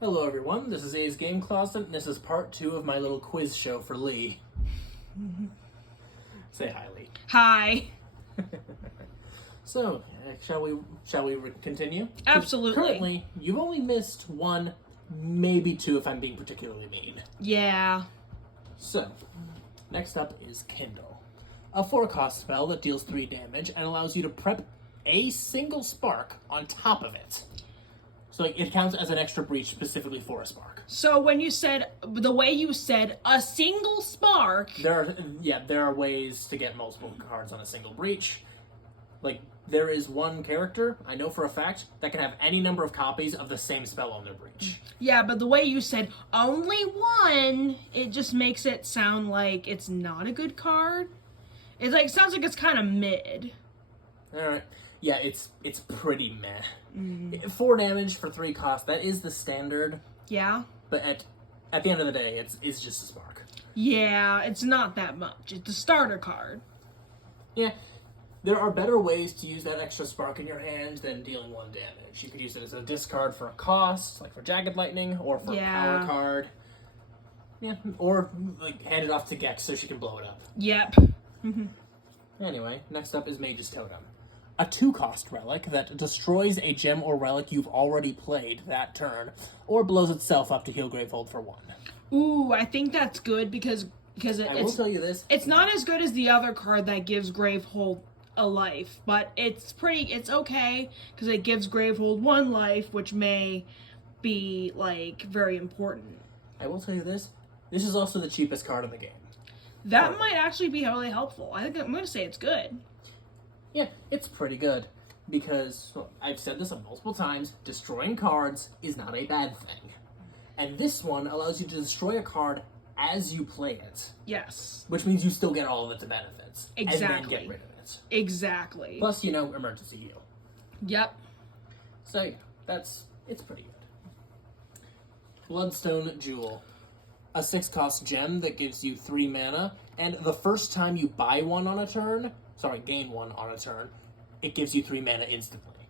Hello everyone, this is A's Game Closet, and this is part 2 of my little quiz show for Lee. Say hi, Lee. Hi. So, shall we continue? Absolutely. Currently, you've only missed one, maybe two if I'm being particularly mean. Yeah. So, next up is Kindle. A 4-cost spell that deals 3 damage and allows you to prep a single spark on top of it. So it counts as an extra breach specifically for a spark. So when you said, the way you said, a single spark... There are ways to get multiple cards on a single breach. Like, there is one character, I know for a fact, that can have any number of copies of the same spell on their breach. Yeah, but the way you said, only one, it just makes it sound like it's not a good card. It sounds like it's kind of mid. Alright. Yeah, it's pretty meh. 4 damage for 3 cost, that is the standard. Yeah. But at the end of the day, it's just a spark. Yeah, it's not that much. It's a starter card. Yeah. There are better ways to use that extra spark in your hand than dealing 1 damage. You could use it as a discard for a cost, like for Jagged Lightning, or for a power card. Yeah, or like hand it off to Gex so she can blow it up. Yep. Anyway, next up is Mage's Totem. A 2-cost relic that destroys a gem or relic you've already played that turn, or blows itself up to heal Gravehold for 1. Ooh, I think that's good because I will tell you this. It's not as good as the other card that gives Gravehold a life, but it's okay because it gives Gravehold 1 life, which may be like very important. I will tell you this. This is also the cheapest card in the game. That might actually be really helpful. I'm going to say it's good. Yeah, it's pretty good. Because, well, I've said this multiple times, destroying cards is not a bad thing. And this one allows you to destroy a card as you play it. Yes. Which means you still get all of its benefits. Exactly. And then get rid of it. Exactly. Plus, emergency heal. Yep. So, yeah, it's pretty good. Bloodstone Jewel. A 6-cost gem that gives you 3 mana, and the first time you buy one on a turn, gain one on a turn, it gives you 3 mana instantly.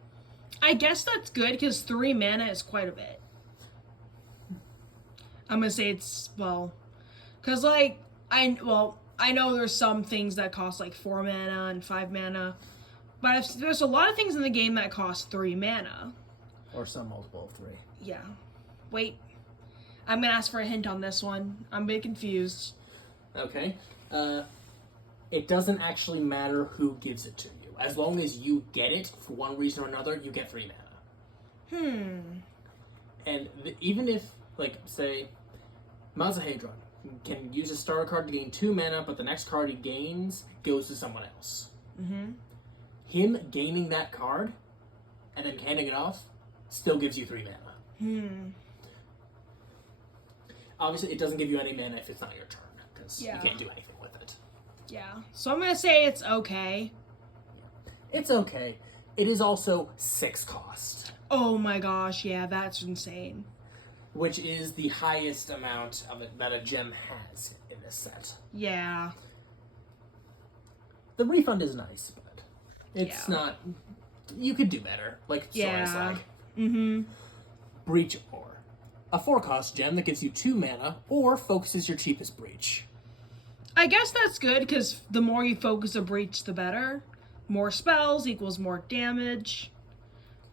I guess that's good because 3 mana is quite a bit. I'm gonna say it's, because I know there's some things that cost like 4 mana and 5 mana, but there's a lot of things in the game that cost 3 mana. Or some multiple of 3. Yeah. Wait. I'm gonna ask for a hint on this one. I'm a bit confused. Okay. It doesn't actually matter who gives it to you. As long as you get it for one reason or another, you get 3 mana. And even if, say, Mazahedron can use a starter card to gain 2 mana, but the next card he gains goes to someone else. Him gaining that card and then handing it off still gives you 3 mana. Obviously, it doesn't give you any mana if it's not your turn, because you can't do anything with it. Yeah. So I'm going to say it's okay. It's okay. It is also 6 cost. Oh my gosh, yeah, that's insane. Which is the highest amount of it that a gem has in this set. Yeah. The refund is nice, but it's not... You could do better, like Sora's like. Breach Ore. A 4-cost gem that gives you 2 mana, or focuses your cheapest breach. I guess that's good, because the more you focus a breach, the better. More spells equals more damage.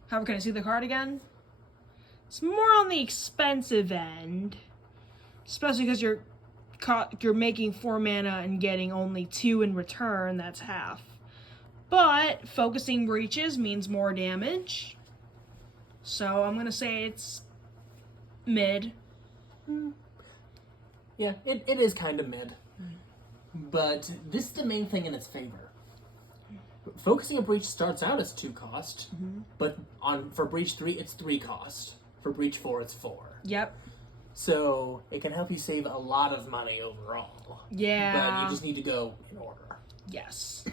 However, can I see the card again? It's more on the expensive end. Especially because you're making 4 mana and getting only 2 in return, that's half. But focusing breaches means more damage. So I'm going to say it's mid. Yeah, it is kind of mid. But this is the main thing in its favor. Focusing a breach starts out as 2 cost, but for breach 3, it's 3 cost. For breach 4, it's 4. Yep. So it can help you save a lot of money overall. Yeah. But you just need to go in order. Yes.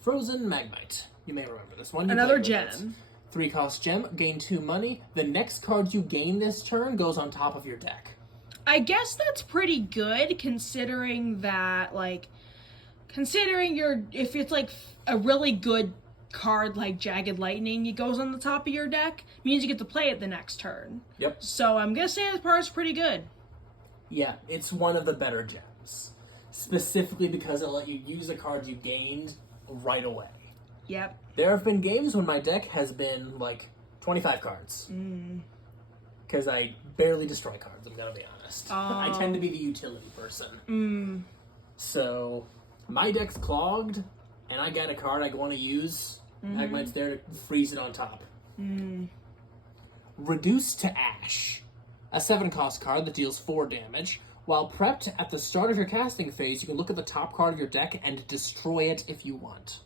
Frozen Magmite. You may remember this one. Another gem. 3-cost gem, gain 2 money. The next card you gain this turn goes on top of your deck. I guess that's pretty good considering that, if it's like a really good card like Jagged Lightning, it goes on the top of your deck, means you get to play it the next turn. Yep. So I'm gonna say this part's pretty good. Yeah, it's one of the better gems. Specifically because it'll let you use the cards you gained right away. Yep. There have been games when my deck has been like 25 cards. Because I barely destroy cards, I'm gonna be honest. I tend to be the utility person. So, my deck's clogged, and I got a card I want to use. Magmite's there to freeze it on top. Reduce to Ash. A 7-cost card that deals 4 damage. While prepped at the start of your casting phase, you can look at the top card of your deck and destroy it if you want.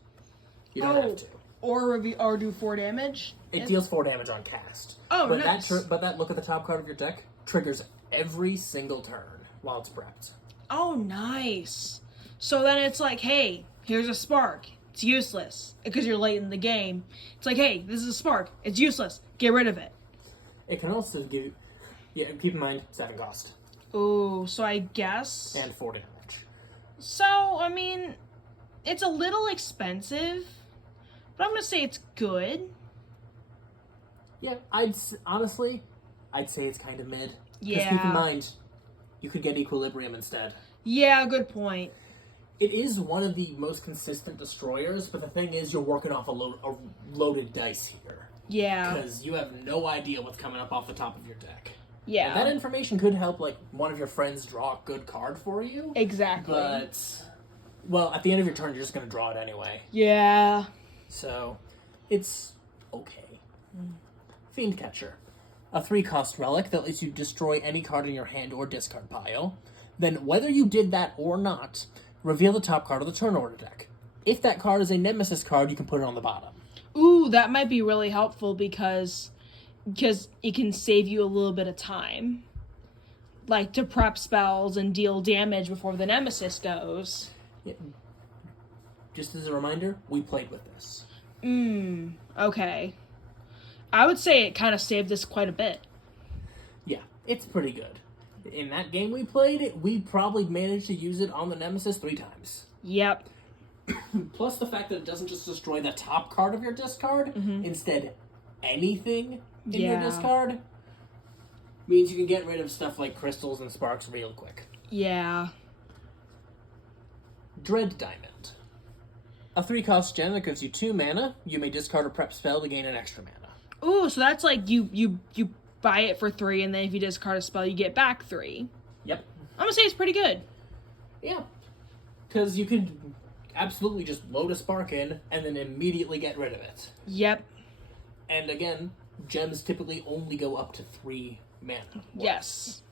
You don't have to. Or do 4 damage? It deals 4 damage on cast. Oh, but nice. But that look at the top card of your deck triggers every single turn while it's prepped. Oh, nice. So then it's like, hey, here's a spark. It's useless because you're late in the game. It's like, hey, this is a spark. It's useless. Get rid of it. It can also give you... Yeah, keep in mind, 7 cost. Ooh, so I guess... And 4 damage. So, I mean, it's a little expensive, but I'm going to say it's good. Yeah, honestly, I'd say it's kind of mid. Yeah. Just keep in mind, you could get Equilibrium instead. Yeah, good point. It is one of the most consistent destroyers, but the thing is, you're working off a loaded dice here. Yeah. Because you have no idea what's coming up off the top of your deck. Yeah. And that information could help, like, one of your friends draw a good card for you. Exactly. But, well, at the end of your turn, you're just going to draw it anyway. Yeah. So, it's okay. Fiend Catcher. A 3-cost relic that lets you destroy any card in your hand or discard pile. Then, whether you did that or not, reveal the top card of the turn order deck. If that card is a Nemesis card, you can put it on the bottom. Ooh, that might be really helpful because it can save you a little bit of time. Like, to prep spells and deal damage before the Nemesis goes. Yeah. Just as a reminder, we played with this. Okay. I would say it kind of saved us quite a bit. Yeah, it's pretty good. In that game we played, we probably managed to use it on the Nemesis 3 times. Yep. Plus the fact that it doesn't just destroy the top card of your discard, instead anything in your discard, means you can get rid of stuff like crystals and sparks real quick. Yeah. Dread Diamond. A 3-cost gem that gives you 2 mana. You may discard a prep spell to gain an extra mana. Ooh, so that's like you buy it for 3, and then if you discard a spell, you get back 3. Yep. I'm gonna say it's pretty good. Yeah. Because you could absolutely just load a spark in and then immediately get rid of it. Yep. And again, gems typically only go up to 3 mana. Yes.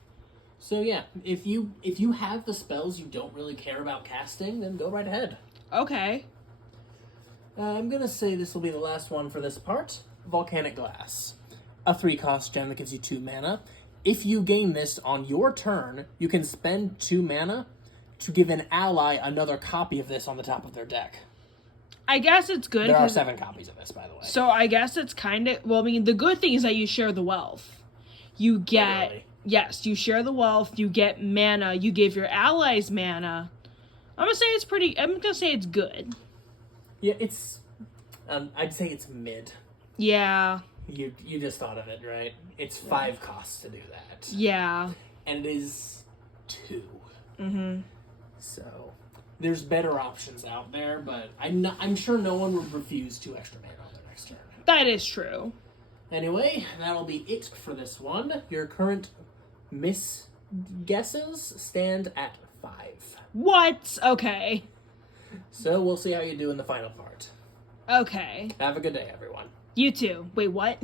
So yeah, if you have the spells you don't really care about casting, then go right ahead. Okay. I'm gonna say this will be the last one for this part. Volcanic Glass. A 3-cost gem that gives you 2 mana. If you gain this on your turn, you can spend 2 mana to give an ally another copy of this on the top of their deck. I guess it's good. There are 7 copies of this, by the way. So I guess it's kind of... Well, I mean, the good thing is that you share the wealth. You get... Literally. Yes, you share the wealth. You get mana. You give your allies mana. I'm going to say it's good. Yeah, it's... I'd say it's mid. Yeah. You just thought of it, right? It's 5 costs to do that. Yeah. And it is 2. So, there's better options out there, but I'm sure no one would refuse 2 extra mana on their next turn. That is true. Anyway, that'll be it for this one. Your current guesses stand at 5. What? Okay. So, we'll see how you do in the final part. Okay. Have a good day, everyone. You too. Wait, what?